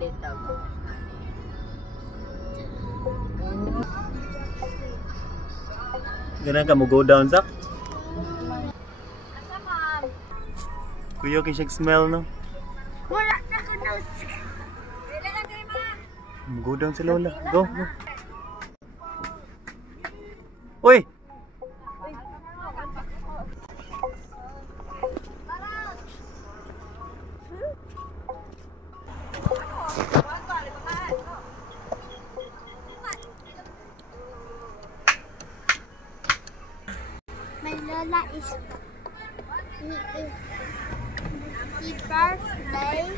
Litaw. Ganun ka mo go down, Zak? Kuya, kisig smell, no? Wala na ko nose. Go down si Lola. Go, go. Uy! My Lola is he birthday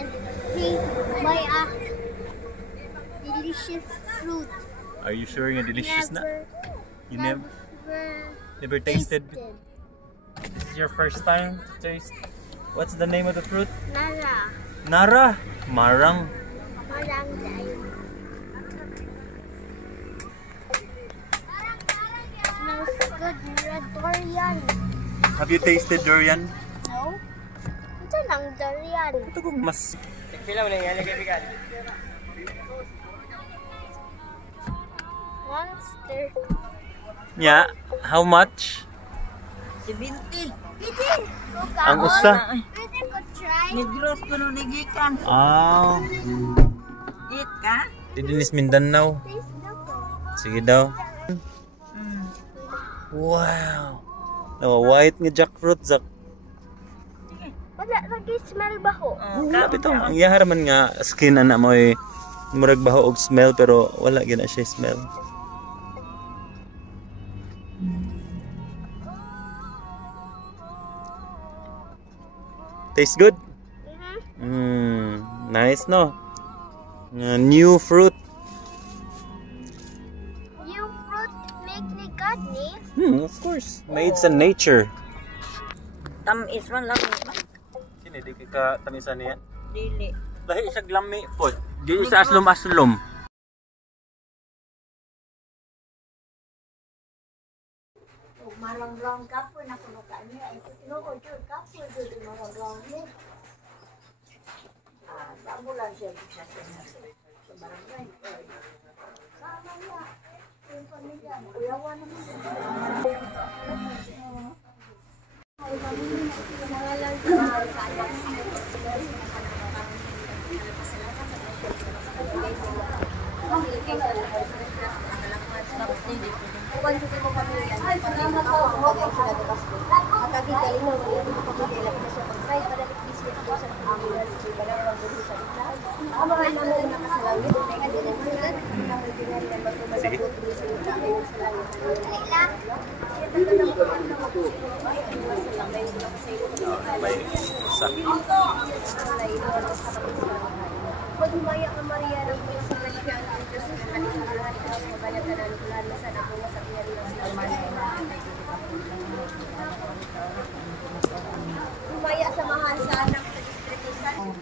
and he buy a delicious fruit. Are you sure nga delicious na? You never tasted? This is your first time to taste? What's the name of the fruit? Nara. Nara! Marang. Marang tayo. Smells good. Red durian. Have you tasted durian? No? Ito lang durian. Ito kung mas... Pila mo na yung kaibigan? Monster. Yeah, how much? 70. Pwede. Ang usa? Pwede ko try. Negros ko nung nagikan. Ah. Eat ka? Dinis Mindanao. Taste na ko. Sige daw. Wow. Oh, white nga jackfruit, Zak. Wala lagi smell ba ko? Lapit to. Ang yaharaman nga skin ana mo ay murag baho og smell pero wala gyud na siya smell. Tastes good? Nice no? New fruit. New fruit make me godly. Of course. Made sa nature. Tamis man lang. Sini di ka tamisan niya? Dili. Lahi siya glami po. Di sa aslom-aslom. Marang-rang kapoy na kuno kanya. Ay tinuod jud kapoy jud marang-rang ni. Ambulan siya sa barangay. Sama niya. Yung pamilya, uyawan naman. Bukan suka ko pamilya. Pasalamat ko ang mga sila de Pasko. Makakita ino mo yung pamilya na sa pagkay para business ko sa pamilya sa barangay ng sa ita. Ang mga naman na kasalangit ay kadin sulat ng original na magtumalabot sa ita ay salamat. Kaila. Pagmaya ka Maria ng Diyos sa kanyang ang Diyos ng kanilang sa banyak na nalukulan sa nakuha sa pinarinig sa Pagmaya samahan sa anak sa distritisan.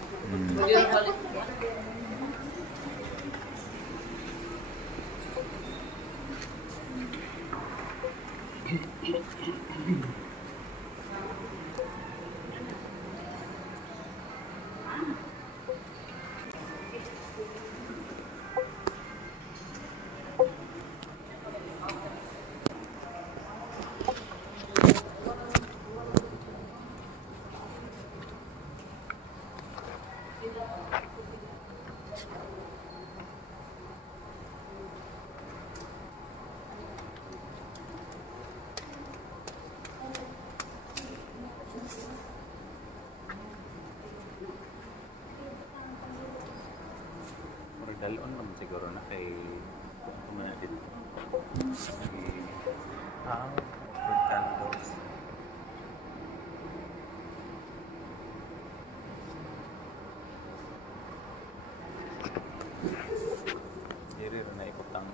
Dalon naman siguro na kay kumana dito. Fruit candles. Diri na ikutang.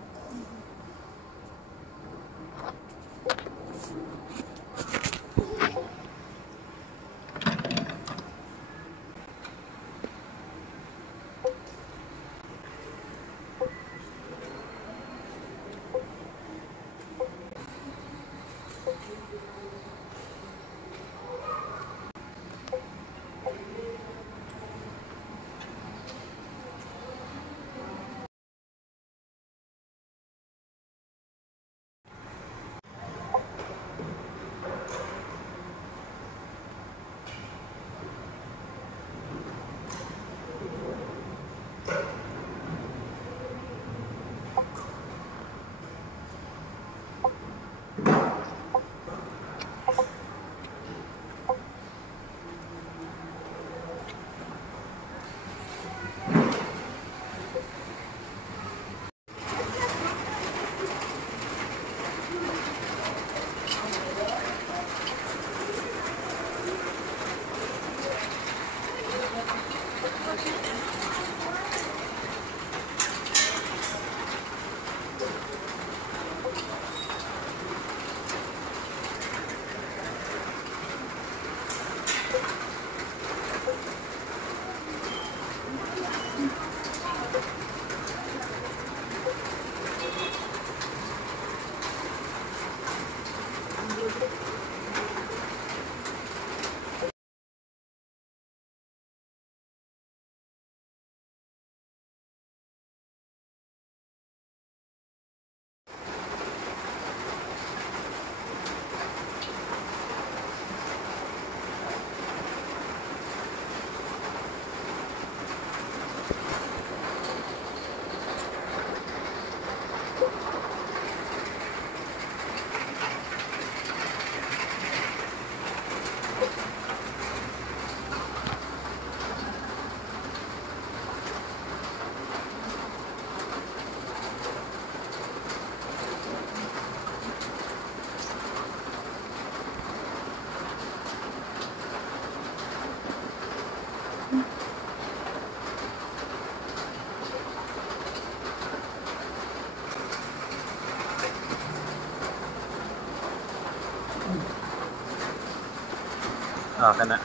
kana.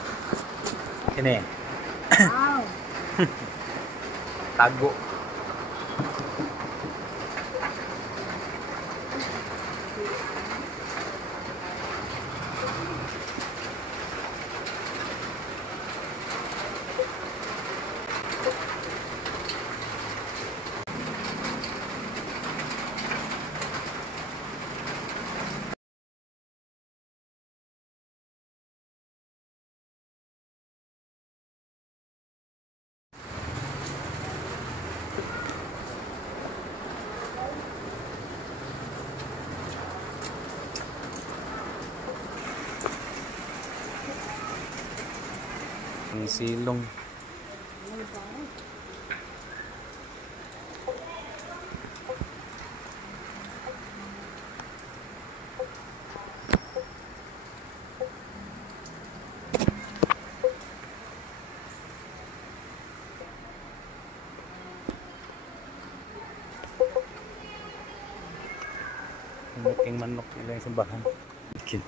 Kini. Wow. Tago. Ang silong. Ang manok nila yung simbahan. Okay.